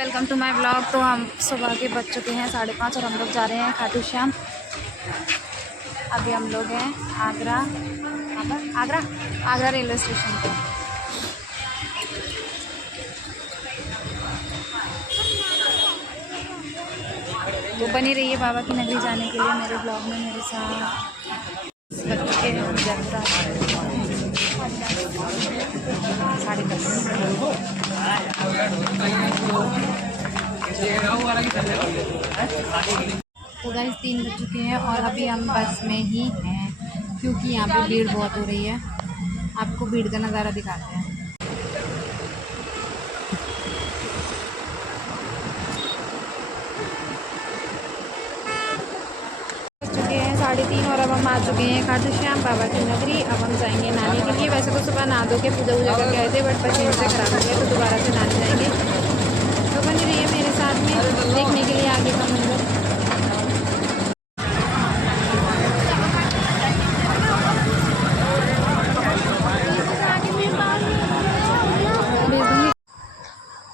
Welcome to my blog. तो हम सुबह के बज चुके हैं 5:30 और हम लोग जा रहे हैं खाटू श्याम। अभी हम लोग हैं आगरा आगरा आगरा रेलवे स्टेशन पे। तो बनी रहिए बाबा की नगरी जाने के लिए मेरे ब्लॉग में मेरे साथ। बज चुके हैं हम यात्रा 10:30। तो गाइस 3 बज चुके हैं और अभी हम बस में ही हैं क्योंकि यहाँ पे भीड़ बहुत हो रही है। आपको भीड़ का नज़ारा दिखाते हैं। बज चुके हैं 3:30 और अब हम आ चुके हैं खाटू श्याम बाबा की नगरी। अब हम जाएंगे नहाने के लिए। वैसे तो सुबह नहा धो के पूजा वूजा करके आए थे, बट पसीने से खराब हो गए तो दोबारा से नहाने जाएंगे। तो बनी रही है मेरे साथ में देखने के लिए आगे का मंदिर।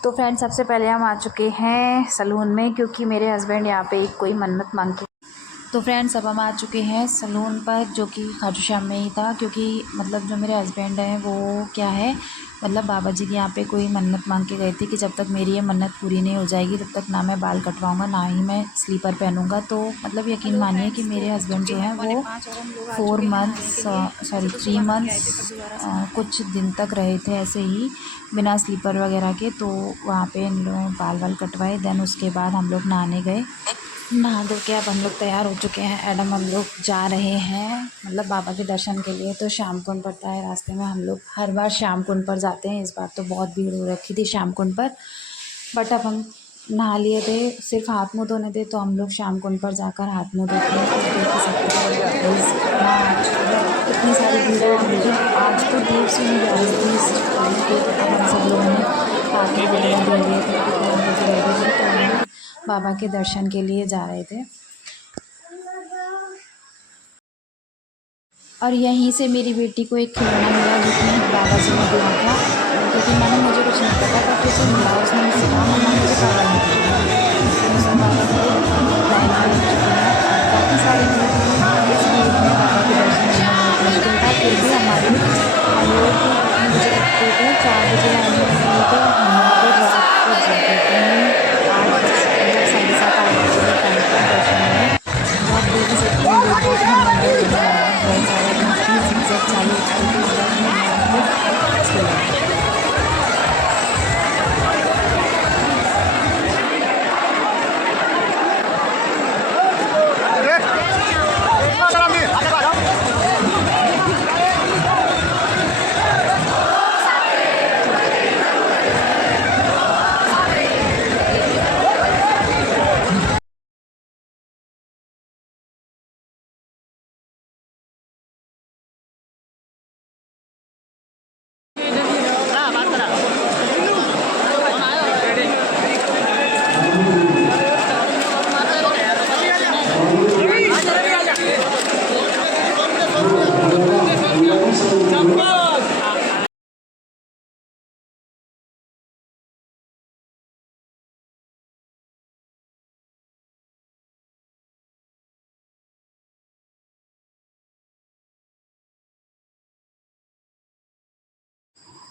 तो फ्रेंड्स सबसे पहले हम आ चुके हैं सलून में क्योंकि मेरे हस्बैंड यहाँ पे कोई मन्नत मांग के। तो फ्रेंड्स अब हम आ चुके हैं सलून पर जो कि खाटू श्याम में ही था, क्योंकि मतलब जो मेरे हस्बैंड हैं वो क्या है मतलब बाबा जी के यहाँ पे कोई मन्नत मांग के गए थे कि जब तक मेरी ये मन्नत पूरी नहीं हो जाएगी तब तक ना मैं बाल कटवाऊँगा ना ही मैं स्लीपर पहनूँगा। तो मतलब यकीन मानिए कि मेरे हस्बैंड जो हैं वो 3 मंथ्स कुछ दिन तक रहे थे ऐसे ही बिना स्लीपर वगैरह के। तो वहाँ पे इन लोगों बाल वाल कटवाए, देन उसके बाद हम लोग नहाने गए। नहा धो के अब हम लोग तैयार हो चुके हैं। एडम हम लोग जा रहे हैं मतलब बाबा के दर्शन के लिए। तो श्याम कुंड पड़ता है रास्ते में, हम लोग हर बार श्याम कुंड पर जाते हैं। इस बार तो बहुत भीड़ हो रखी थी श्याम कुंड पर, बट अब हम नहा लिए थे, सिर्फ हाथ मुँह धोने थे तो हम लोग श्याम कुंड पर जाकर हाथ मुँह धोते हैं। इतनी सारी भीड़ है, लेकिन आज तो देव से नहीं जा रही थी। हम सब लोगों ने हाथ में वगैरह धो लिए थे तो बाबा के दर्शन के लिए जा रहे थे। और यहीं से मेरी बेटी को एक खिलौना मिला जो कि बाबा जी ने दिया था, क्योंकि मैंने मुझे कुछ नहीं पता था कि उसे मिला। उसने मुझसे कहा मम्मा मुझे बाबा ने दिया। काफ़ी सारे इस भीड़ में बाबा के दर्शन करना बहुत मुश्किल था, फिर भी हमारे हम लोग मुझे लगते थे 4 बजे आने वाले थे, हम वहाँ पर रात को जाते थे 8 7:30 8 बजे टाइम पर दर्शन में। आप देख ही सकते हैं बहुत सारे चीज़ चालू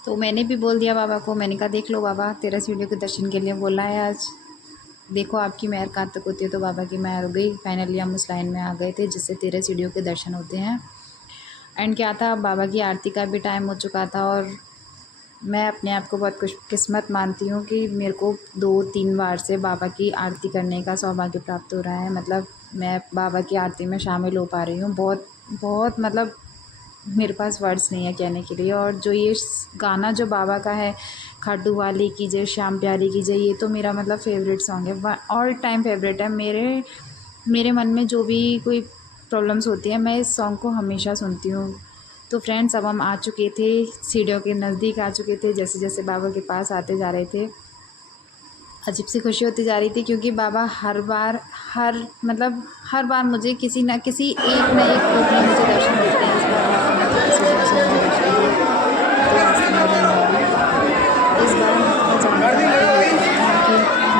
तो मैंने भी बोल दिया बाबा को, मैंने कहा देख लो बाबा तेरा सीढ़ियों के दर्शन के लिए बोला है आज, देखो आपकी मेहर कहाँ तक होती है। तो बाबा की मेहर हो गई, फाइनली हम उस लाइन में आ गए थे जिससे 13 सीढ़ियों के दर्शन होते हैं। एंड क्या था, बाबा की आरती का भी टाइम हो चुका था और मैं अपने आप को बहुत खुशकिस्मत मानती हूँ कि मेरे को 2-3 बार से बाबा की आरती करने का सौभाग्य प्राप्त हो रहा है। मतलब मैं बाबा की आरती में शामिल हो पा रही हूँ। बहुत बहुत मतलब मेरे पास वर्ड्स नहीं है कहने के लिए। और जो ये गाना जो बाबा का है, खाटू वाली की जय श्याम प्यारी की जय, ये तो मेरा मतलब फेवरेट सॉन्ग है, ऑल टाइम फेवरेट है। मेरे मन में जो भी कोई प्रॉब्लम्स होती है मैं इस सॉन्ग को हमेशा सुनती हूँ। तो फ्रेंड्स अब हम आ चुके थे, सीढ़ियों के नज़दीक आ चुके थे। जैसे जैसे बाबा के पास आते जा रहे थे अजीब सी खुशी होती जा रही थी, क्योंकि बाबा हर बार मुझे किसी न किसी एक न एक रूप में मुझे दर्शन देते हैं। इस बार बाबा ने इस बार जाने का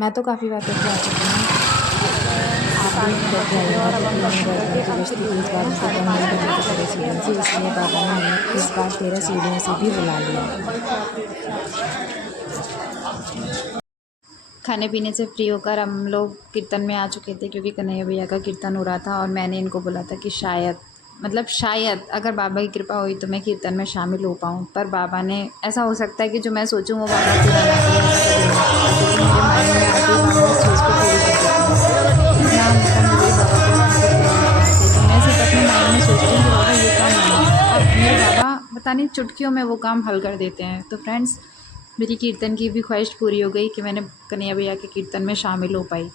मैं तो काफ़ी बार करके आ चुकी हूँ, आप भी करके आइएगा क्योंकि मेरे घर में की बस्ती थी इस बार उनको बंद नहीं करनी थी 13 सीढ़ियों से, इसलिए बाबा ने हमें इस बार 13 सीढ़ियों से भी बुला लिया। खाने पीने से फ्री होकर हम लोग कीर्तन में आ चुके थे क्योंकि कन्हैया भैया का कीर्तन हो रहा था और मैंने इनको बोला था कि शायद अगर बाबा की कृपा हुई तो मैं कीर्तन में शामिल हो पाऊँ, पर बाबा ने ऐसा हो सकता है कि जो मैं सोचूं वो बाबा पूरा ना करे, ऐसा कभी नहीं हो सकता क्योंकि मेरे माइंड में आते ही बाबा उस चीज़ को पूरी कर देते हैं। इतना मतलब मुझे बाबा के मतलब पूरा विश्वास है कि मैं सिर्फ अपने माइंड में सोचती हूँ कि बाबा ये काम होना है और मेरे बाबा पता नहीं चुटकियों में वो काम हल कर देते हैं। तो फ्रेंड्स, मेरी कीर्तन की भी ख्वाहिश पूरी हो गई कि मैंने कन्हैया भैया के कीर्तन में शामिल हो पाई।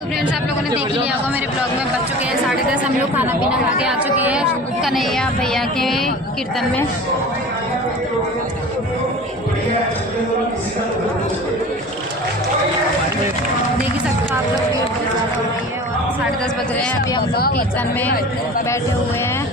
तो फ्रेंड्स, आप लोगों ने देख लिया होगा मेरे ब्लॉग में बज चुके हैं 10:30, हम लोग खाना पीना खा के आ चुके हैं कन्हैया भैया के कीर्तन में। देख ही सकते हो आप लोग, भीड़ बहुत ज़्यादा हो रही है और 10:30 बज रहे हैं, अभी हम लोग कीर्तन में बैठे हुए हैं।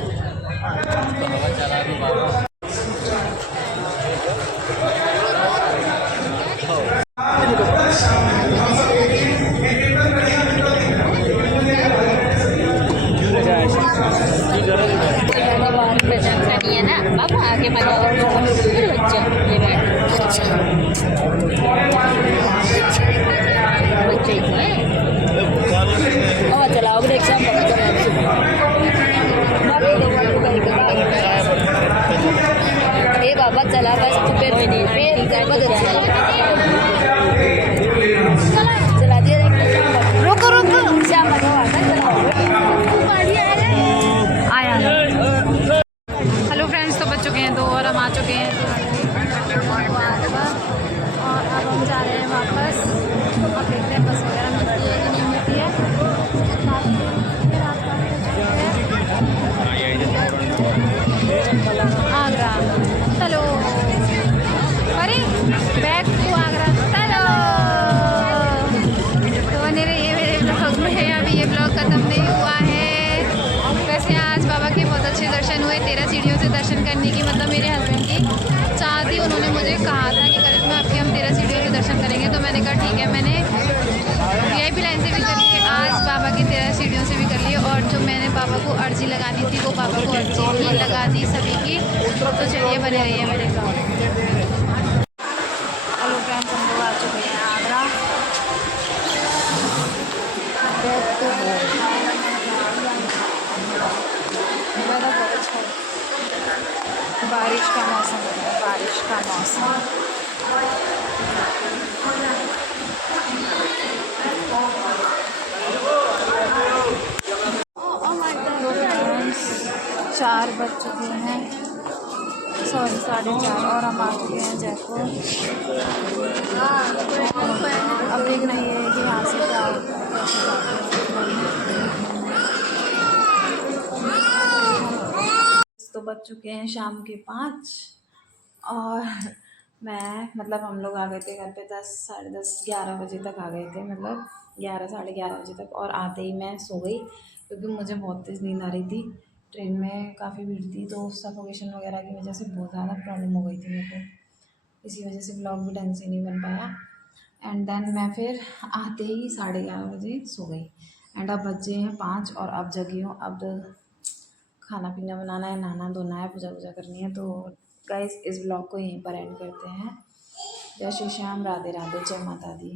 बाबा चला बस फिर चला दिया। रुको रुको श्याम आया। हेलो फ्रेंड्स, तो बज चुके हैं 2 और हम आ चुके हैं और अब हम जा रहे हैं वापस। अब देखते हैं बस वगैरह मिलती है कि नहीं मिलती है। आगरा चलो, अरे बैक टू आगरा चलो। तो बने रहिए मेरे ब्लॉग में, अभी ये ब्लॉग ख़त्म नहीं हुआ है। वैसे आज बाबा के बहुत अच्छे दर्शन हुए, 13 सीढ़ियों से दर्शन करने की मतलब मेरे हस्बैंड की चाह थी। उन्होंने मुझे कहा था कि करिश्मा आपके हम 13 सीढ़ियों से दर्शन करेंगे, तो मैंने कहा ठीक है। मैंने VIP लाइन से भी कर लिए, आज बाबा की 13 सीढ़ियों से भी कर लिए और जो मैंने बाबा को अर्जी लगानी थी वो बाबा को अर्जी भी लगा दी सभी की। तो चलिए बने रहिए मेरे ब्लॉग। हेलो फ्रेंड्स, हम लोग आ चुके हैं आगरा। वेदर बहुत अच्छा है, बारिश का मौसम है, बारिश का मौसम। फ्रेंड्स, 4 बज चुके हैं, सॉरी 4:30 और हम आ चुके हैं जयपुर। अब देखना ये है कि यहाँ से क्या होता है, कैसे जाते हैं। तो बज चुके हैं शाम के 5 और मैं मतलब हम लोग आ गए थे घर पे 10, साढ़े 10, 11 बजे तक आ गए थे, मतलब 11, साढ़े 11 बजे तक। और आते ही मैं सो गई क्योंकि मुझे बहुत तेज़ नींद आ रही थी। ट्रेन में काफ़ी भीड़ थी तो सफोकेशन वगैरह की वजह से बहुत ज़्यादा प्रॉब्लम हो गई थी मेरे को, इसी वजह से ब्लॉग भी ढंग से नहीं बन पाया। एंड देन मैं फिर आते ही 11:30 बजे सो गई। एंड अब बजे हैं 5 और अब जगी हूँ। अब खाना पीना बनाना है, नहाना धोना है, पूजा वूजा करनी है। तो गाइस, इस ब्लॉग को यहीं पर एंड करते हैं। जय श्री श्याम, राधे राधे, जय माता दी।